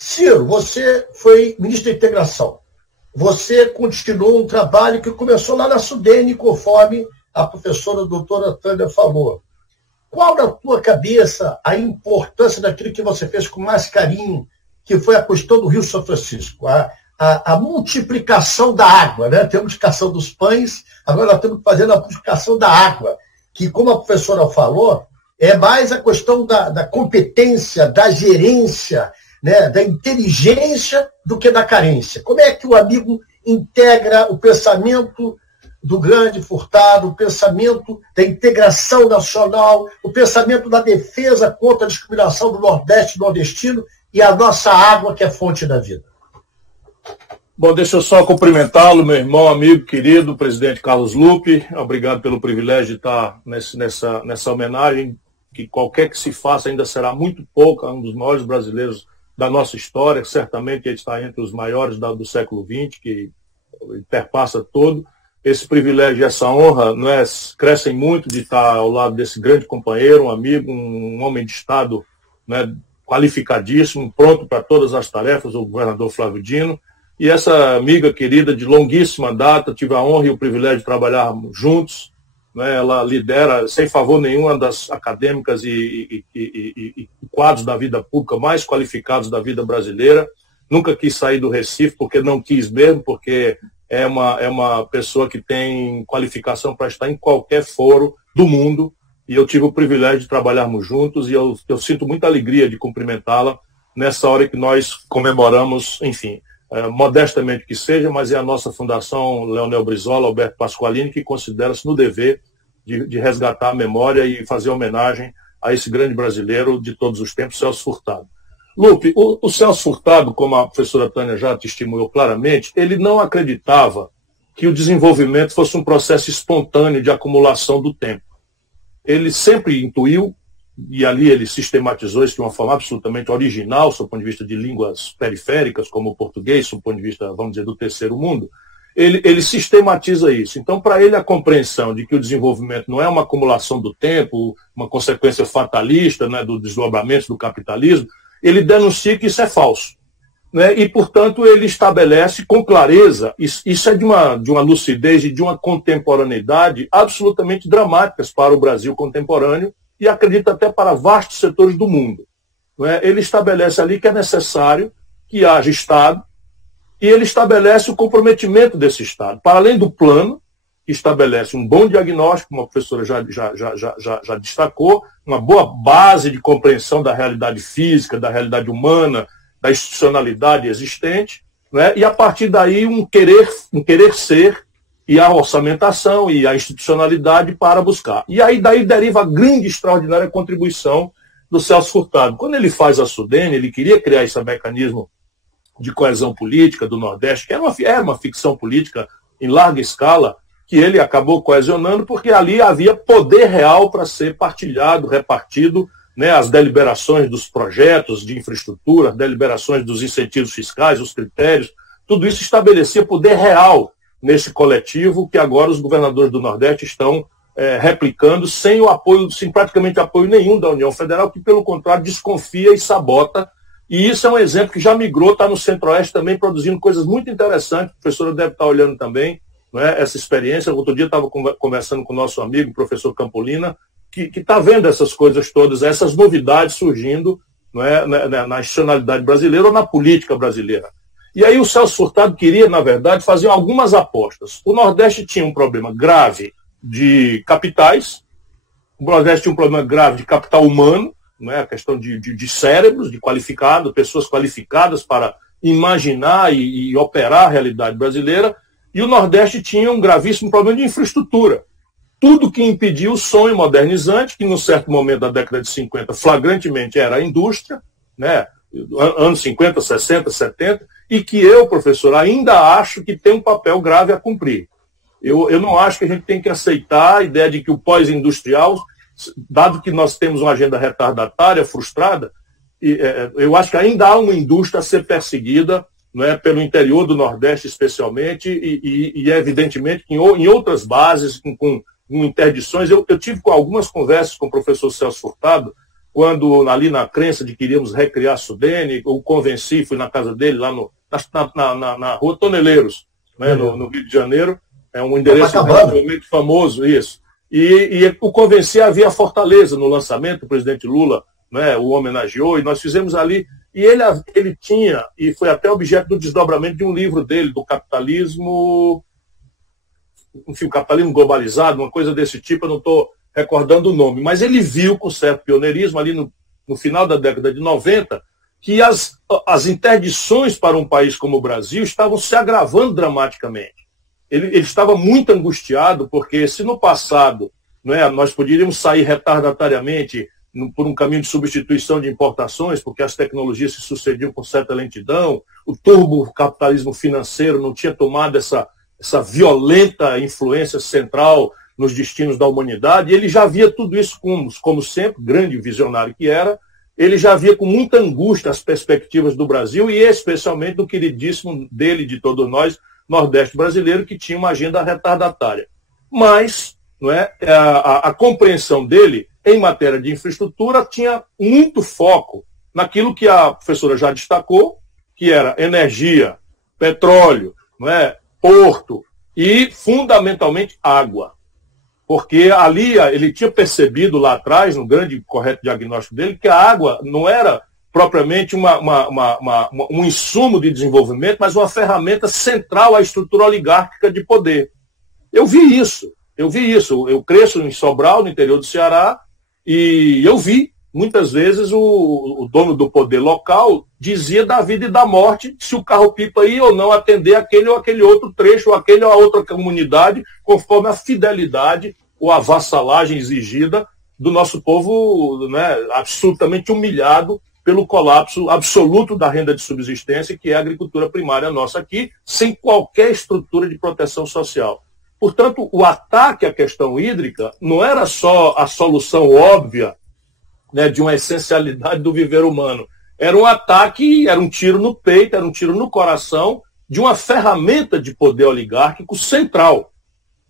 Ciro, você foi ministro da Integração. Você continuou um trabalho que começou lá na Sudene, conforme a professora doutora Tânia falou. Qual, na tua cabeça, a importância daquilo que você fez com mais carinho, que foi a questão do Rio São Francisco? A multiplicação da água, né? Tem a multiplicação dos pães, agora nós estamos fazendo a multiplicação da água, que, como a professora falou, é mais a questão da competência, da gerência, né? Da inteligência do que da carência. Como é que o amigo integra o pensamento do grande Furtado, o pensamento da integração nacional, o pensamento da defesa contra a discriminação do Nordeste e nordestino e a nossa água, que é fonte da vida? Bom, deixa eu só cumprimentá-lo, meu irmão, amigo, querido, presidente Carlos Lupe. Obrigado pelo privilégio de estar nessa homenagem, que qualquer que se faça ainda será muito pouca, um dos maiores brasileiros da nossa história, certamente ele está entre os maiores do século XX, que perpassa todo. Esse privilégio e essa honra, né, crescem muito de estar ao lado desse grande companheiro, um amigo, um homem de Estado, né, qualificadíssimo, pronto para todas as tarefas, o governador Flávio Dino. E essa amiga querida de longuíssima data, tive a honra e o privilégio de trabalhar juntos, né? Ela lidera, sem favor nenhum, uma das acadêmicas e quadros da vida pública mais qualificados da vida brasileira. Nunca quis sair do Recife, porque não quis mesmo, porque é uma pessoa que tem qualificação para estar em qualquer foro do mundo, e eu tive o privilégio de trabalharmos juntos, e eu sinto muita alegria de cumprimentá-la nessa hora que nós comemoramos, enfim, modestamente que seja, mas é a nossa Fundação Leonel Brizola, Alberto Pasqualini, que considera-se no dever de resgatar a memória e fazer homenagem a esse grande brasileiro de todos os tempos, Celso Furtado. Lupe, o Celso Furtado, como a professora Tânia já testemunhou claramente, ele não acreditava que o desenvolvimento fosse um processo espontâneo de acumulação do tempo. Ele sempre intuiu, e ali ele sistematizou isso de uma forma absolutamente original, do ponto de vista de línguas periféricas, como o português, do ponto de vista, vamos dizer, do terceiro mundo, ele sistematiza isso. Então, para ele, a compreensão de que o desenvolvimento não é uma acumulação do tempo, uma consequência fatalista, né, do desdobramento do capitalismo, ele denuncia que isso é falso, né? E, portanto, ele estabelece com clareza, isso é de uma lucidez e de uma contemporaneidade absolutamente dramáticas para o Brasil contemporâneo, e acredita até para vastos setores do mundo. Não é? Ele estabelece ali que é necessário que haja Estado, e ele estabelece o comprometimento desse Estado. Para além do plano, que estabelece um bom diagnóstico, como a professora já destacou, uma boa base de compreensão da realidade física, da realidade humana, da institucionalidade existente, não é? E a partir daí um querer ser, e a orçamentação e a institucionalidade para buscar. E aí daí deriva a grande, extraordinária contribuição do Celso Furtado. Quando ele faz a Sudene, ele queria criar esse mecanismo de coesão política do Nordeste, que era uma ficção política em larga escala, que ele acabou coesionando, porque ali havia poder real para ser partilhado, repartido, né, as deliberações dos projetos de infraestrutura, as deliberações dos incentivos fiscais, os critérios, tudo isso estabelecia poder real nesse coletivo que agora os governadores do Nordeste estão replicando sem o apoio, sem praticamente apoio nenhum da União Federal, que pelo contrário desconfia e sabota. E isso é um exemplo que já migrou, está no Centro-Oeste também produzindo coisas muito interessantes. A professora deve estar olhando também, não é, essa experiência. Outro dia estava conversando com o nosso amigo, o professor Campolina, que está vendo essas coisas todas, essas novidades surgindo, não é, na institucionalidade brasileira ou na política brasileira. E aí o Celso Furtado queria, na verdade, fazer algumas apostas. O Nordeste tinha um problema grave de capitais, o Nordeste tinha um problema grave de capital humano, né, a questão de cérebros, de qualificados, pessoas qualificadas para imaginar e operar a realidade brasileira, e o Nordeste tinha um gravíssimo problema de infraestrutura. Tudo que impediu o sonho modernizante, que num certo momento da década de 50, flagrantemente era a indústria, né, anos 50, 60, 70, e que eu, professor, ainda acho que tem um papel grave a cumprir. Eu não acho que a gente tem que aceitar a ideia de que o pós-industrial, dado que nós temos uma agenda retardatária, frustrada, eu acho que ainda há uma indústria a ser perseguida, não é, pelo interior do Nordeste especialmente, e evidentemente que em outras bases, com interdições. Eu tive com algumas conversas com o professor Celso Furtado, quando ali na crença de que iríamos recriar a Sudene, eu o convenci, fui na casa dele, lá na Rua Toneleiros, né, no Rio de Janeiro, é um endereço relativamente famoso, isso. E o convenci a vir à Fortaleza no lançamento, o presidente Lula, né, o homenageou, e nós fizemos ali, e ele tinha, e foi até objeto do desdobramento de um livro dele, do capitalismo, enfim, o capitalismo globalizado, uma coisa desse tipo, eu não estou recordando o nome, mas ele viu com certo pioneirismo, ali no final da década de 90, que as interdições para um país como o Brasil estavam se agravando dramaticamente. Ele estava muito angustiado, porque se no passado, né, nós poderíamos sair retardatariamente por um caminho de substituição de importações, porque as tecnologias se sucediam com certa lentidão, o turbocapitalismo financeiro não tinha tomado essa violenta influência central nos destinos da humanidade, e ele já via tudo isso como sempre, grande visionário que era, ele já via com muita angústia as perspectivas do Brasil, e especialmente do queridíssimo dele, de todos nós, Nordeste brasileiro, que tinha uma agenda retardatária. Mas não é, a compreensão dele em matéria de infraestrutura tinha muito foco naquilo que a professora já destacou, que era energia, petróleo, não é, porto e, fundamentalmente, água. Porque ali ele tinha percebido lá atrás, no grande e correto diagnóstico dele, que a água não era propriamente um insumo de desenvolvimento, mas uma ferramenta central à estrutura oligárquica de poder. Eu vi isso. Eu cresço em Sobral, no interior do Ceará, e eu vi, muitas vezes, o dono do poder local dizia da vida e da morte se o carro-pipa ia ou não atender aquele ou aquele outro trecho, ou aquele ou a outra comunidade, conforme a fidelidade ou a vassalagem exigida do nosso povo, né, absolutamente humilhado pelo colapso absoluto da renda de subsistência, que é a agricultura primária nossa aqui, sem qualquer estrutura de proteção social. Portanto, o ataque à questão hídrica não era só a solução óbvia, né, de uma essencialidade do viver humano. Era um ataque, era um tiro no peito, era um tiro no coração de uma ferramenta de poder oligárquico central.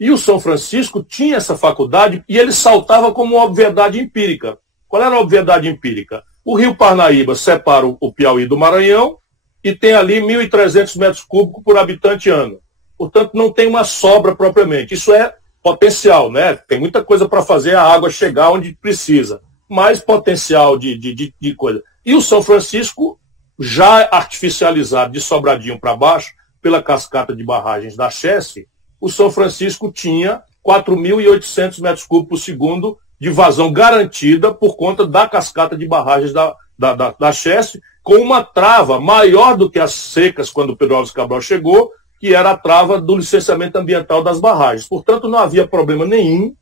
E o São Francisco tinha essa faculdade e ele saltava como uma obviedade empírica. Qual era a obviedade empírica? O rio Parnaíba separa o Piauí do Maranhão e tem ali 1.300 metros cúbicos por habitante ano. Portanto, não tem uma sobra propriamente. Isso é potencial, né? Tem muita coisa para fazer a água chegar onde precisa. Mais potencial de coisa. E o São Francisco, já artificializado de Sobradinho para baixo, pela cascata de barragens da Chesse, o São Francisco tinha 4.800 metros cúbicos por segundo de vazão garantida por conta da cascata de barragens da Chesse, com uma trava maior do que as secas quando o Pedro Álvares Cabral chegou, que era a trava do licenciamento ambiental das barragens. Portanto, não havia problema nenhum,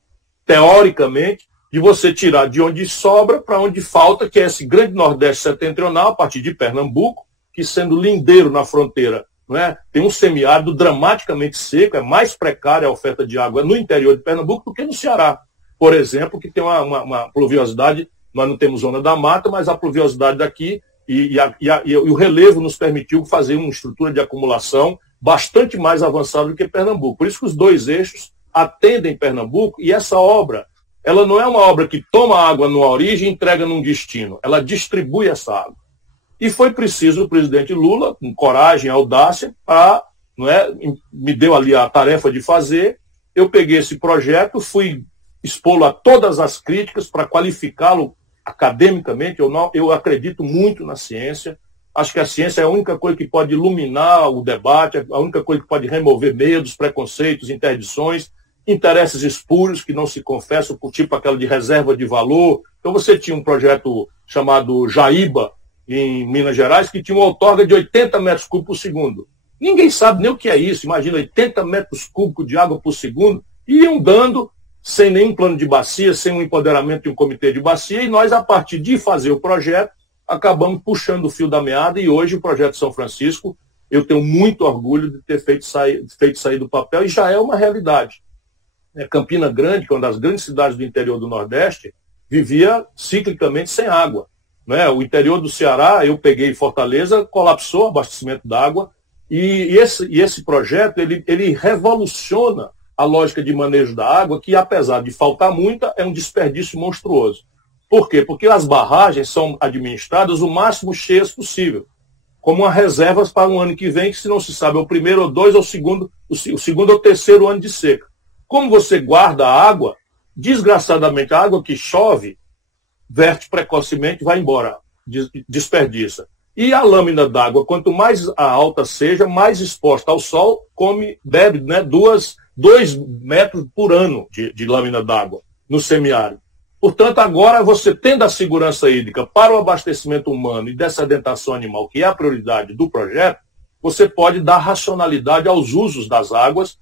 teoricamente, de você tirar de onde sobra para onde falta, que é esse grande Nordeste setentrional, a partir de Pernambuco, que sendo lindeiro na fronteira, não é? Tem um semiárido dramaticamente seco, é mais precária a oferta de água no interior de Pernambuco do que no Ceará, por exemplo, que tem uma pluviosidade, nós não temos zona da mata, mas a pluviosidade daqui e o relevo nos permitiu fazer uma estrutura de acumulação bastante mais avançada do que Pernambuco. Por isso que os dois eixos atendem Pernambuco, e essa obra, ela não é uma obra que toma água numa origem e entrega num destino, ela distribui essa água. E foi preciso o presidente Lula, com coragem, audácia, me deu ali a tarefa de fazer. Eu peguei esse projeto, fui expô-lo a todas as críticas para qualificá-lo academicamente. Eu acredito muito na ciência. Acho que a ciência é a única coisa que pode iluminar o debate, a única coisa que pode remover medos, preconceitos, interdições, interesses espúrios que não se confessam, tipo aquela de reserva de valor. Então você tinha um projeto chamado Jaíba, em Minas Gerais, que tinha uma outorga de 80 metros cúbicos por segundo. Ninguém sabe nem o que é isso. Imagina 80 metros cúbicos de água por segundo, iam dando sem nenhum plano de bacia, sem um empoderamento de um comitê de bacia, e nós, a partir de fazer o projeto, acabamos puxando o fio da meada, e hoje o projeto São Francisco, eu tenho muito orgulho de ter feito sair do papel, e já é uma realidade. Campina Grande, que é uma das grandes cidades do interior do Nordeste, vivia ciclicamente sem água. O interior do Ceará, eu peguei Fortaleza, colapsou o abastecimento d'água, e esse projeto ele revoluciona a lógica de manejo da água, que apesar de faltar muita, é um desperdício monstruoso. Por quê? Porque as barragens são administradas o máximo cheias possível, como uma reserva para um ano que vem, que se não se sabe é o primeiro ou dois, ou o segundo ou terceiro ano de seca. Como você guarda a água, desgraçadamente a água que chove, verte precocemente, vai embora, desperdiça. E a lâmina d'água, quanto mais alta seja, mais exposta ao sol, bebe, né, 2 metros por ano de lâmina d'água no semiárido. Portanto, agora você tendo a segurança hídrica para o abastecimento humano e dessedentação animal, que é a prioridade do projeto, você pode dar racionalidade aos usos das águas.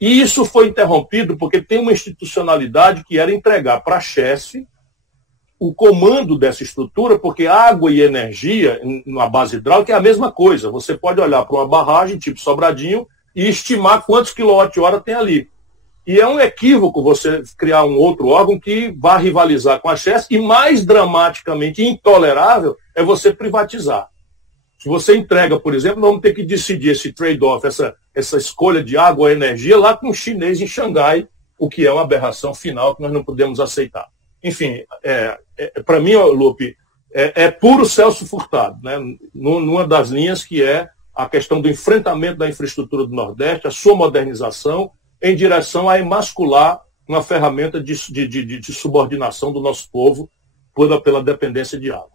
E isso foi interrompido porque tem uma institucionalidade que era entregar para a Chesf o comando dessa estrutura, porque água e energia na base hidráulica é a mesma coisa. Você pode olhar para uma barragem tipo Sobradinho e estimar quantos quilowatt-hora tem ali. E é um equívoco você criar um outro órgão que vá rivalizar com a Chesf, e mais dramaticamente intolerável é você privatizar. Se você entrega, por exemplo, nós vamos ter que decidir esse trade-off, essa escolha de água ou energia lá com o chinês em Xangai, o que é uma aberração final que nós não podemos aceitar. Enfim, para mim, Lupe, é puro Celso Furtado, né? Numa das linhas que é a questão do enfrentamento da infraestrutura do Nordeste, a sua modernização, em direção a emascular uma ferramenta de subordinação do nosso povo pela dependência de água.